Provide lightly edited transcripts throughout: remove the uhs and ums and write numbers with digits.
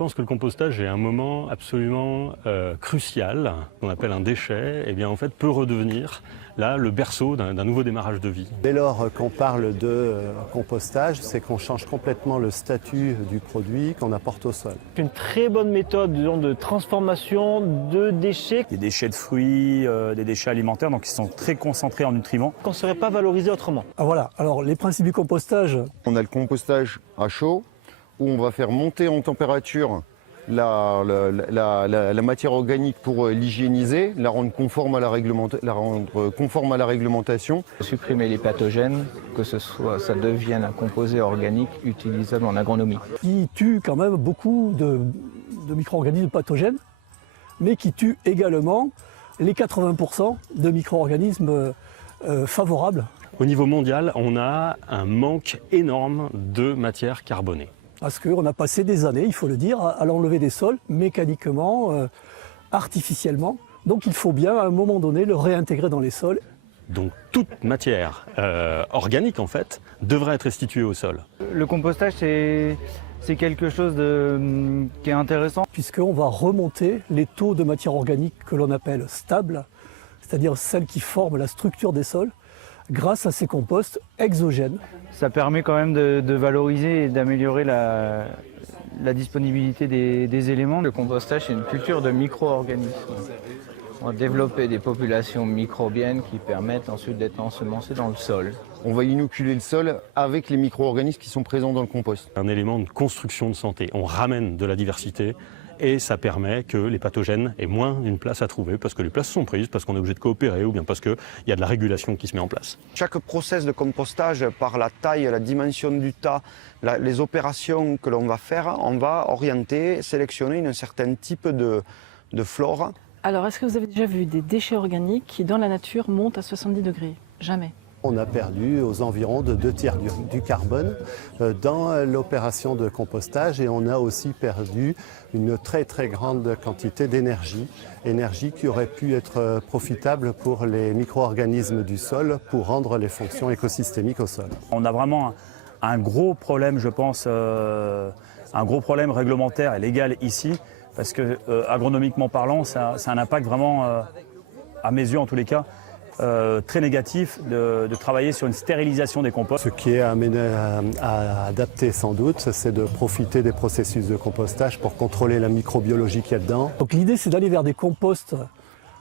Je pense que le compostage est un moment absolument crucial, qu'on appelle un déchet, et bien en fait peut redevenir là le berceau d'un nouveau démarrage de vie. Dès lors qu'on parle de compostage, c'est qu'on change complètement le statut du produit qu'on apporte au sol. Une très bonne méthode disons, de transformation de déchets. Des déchets de fruits, des déchets alimentaires, donc ils sont très concentrés en nutriments. Qu'on ne saurait pas valoriser autrement. Ah, voilà, alors les principes du compostage. On a le compostage à chaud, où on va faire monter en température la matière organique pour l'hygiéniser, la rendre conforme à la réglementation. Supprimer les pathogènes, que ça devienne un composé organique utilisable en agronomie. Qui tue quand même beaucoup de micro-organismes pathogènes, mais qui tue également les 80% de micro-organismes favorables. Au niveau mondial, on a un manque énorme de matière carbonée. Parce qu'on a passé des années, il faut le dire, à l'enlever des sols, mécaniquement, artificiellement. Donc il faut bien, à un moment donné, le réintégrer dans les sols. Donc toute matière organique, en fait, devrait être restituée au sol. Le compostage, c'est quelque chose qui est intéressant. Puisqu'on va remonter les taux de matière organique que l'on appelle stables, c'est-à-dire celles qui forment la structure des sols, grâce à ces composts exogènes. Ça permet quand même de valoriser et d'améliorer la disponibilité des éléments. Le compostage, c'est une culture de micro-organismes. On va développer des populations microbiennes qui permettent ensuite d'être ensemencées dans le sol. On va inoculer le sol avec les micro-organismes qui sont présents dans le compost. Un élément de construction de santé. On ramène de la diversité et ça permet que les pathogènes aient moins une place à trouver parce que les places sont prises, parce qu'on est obligé de coopérer ou bien parce qu'il y a de la régulation qui se met en place. Chaque process de compostage, par la taille, la dimension du tas, les opérations que l'on va faire, on va orienter, sélectionner un certain type de flore. Alors, est-ce que vous avez déjà vu des déchets organiques qui, dans la nature, montent à 70 degrés? Jamais. On a perdu aux environs de 2/3 du carbone dans l'opération de compostage et on a aussi perdu une très grande quantité d'énergie, énergie qui aurait pu être profitable pour les micro-organismes du sol pour rendre les fonctions écosystémiques au sol. On a vraiment un gros problème, je pense, un gros problème réglementaire et légal ici, parce que agronomiquement parlant, ça a un impact vraiment, à mes yeux en tous les cas, très négatif de travailler sur une stérilisation des composts. Ce qui est à adapter sans doute, c'est de profiter des processus de compostage pour contrôler la microbiologie qu'il y a dedans. Donc l'idée, c'est d'aller vers des composts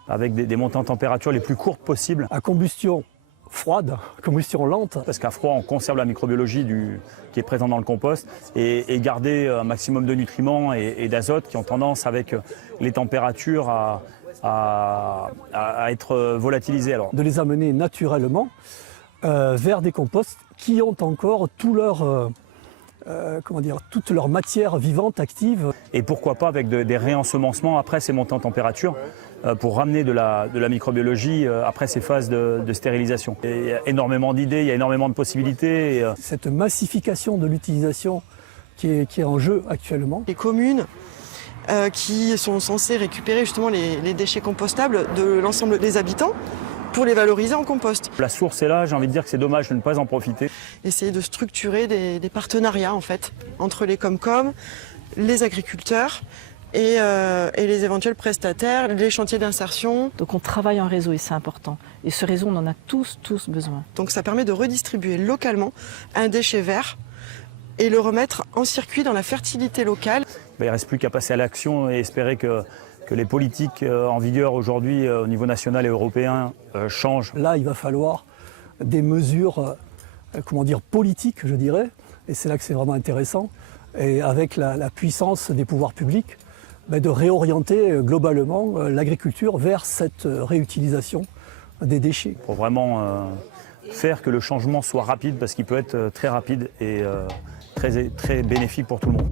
Avec des montées en température les plus courtes possibles. à combustion froide, combustion lente. Parce qu'à froid, on conserve la microbiologie qui est présente dans le compost et garder un maximum de nutriments et d'azote qui ont tendance, avec les températures, à être volatilisés. Alors. De les amener naturellement vers des composts qui ont encore toute leur matière vivante, active. Et pourquoi pas avec des réensemencements après ces montées en température pour ramener de la microbiologie après ces phases de stérilisation. Et il y a énormément d'idées, il y a énormément de possibilités. Cette massification de l'utilisation qui est en jeu actuellement. Les communes qui sont censées récupérer justement les déchets compostables de l'ensemble des habitants pour les valoriser en compost. La source est là, j'ai envie de dire que c'est dommage de ne pas en profiter. Essayer de structurer des partenariats en fait entre les Comcom, les agriculteurs et les éventuels prestataires, les chantiers d'insertion. Donc on travaille en réseau et c'est important. Et ce réseau, on en a tous besoin. Donc ça permet de redistribuer localement un déchet vert et le remettre en circuit dans la fertilité locale. Il ne reste plus qu'à passer à l'action et espérer que les politiques en vigueur aujourd'hui au niveau national et européen changent. Là, il va falloir des mesures politiques, je dirais, et c'est là que c'est vraiment intéressant, et avec la puissance des pouvoirs publics, de réorienter globalement l'agriculture vers cette réutilisation des déchets. Pour vraiment faire que le changement soit rapide, parce qu'il peut être très rapide et très bénéfique pour tout le monde.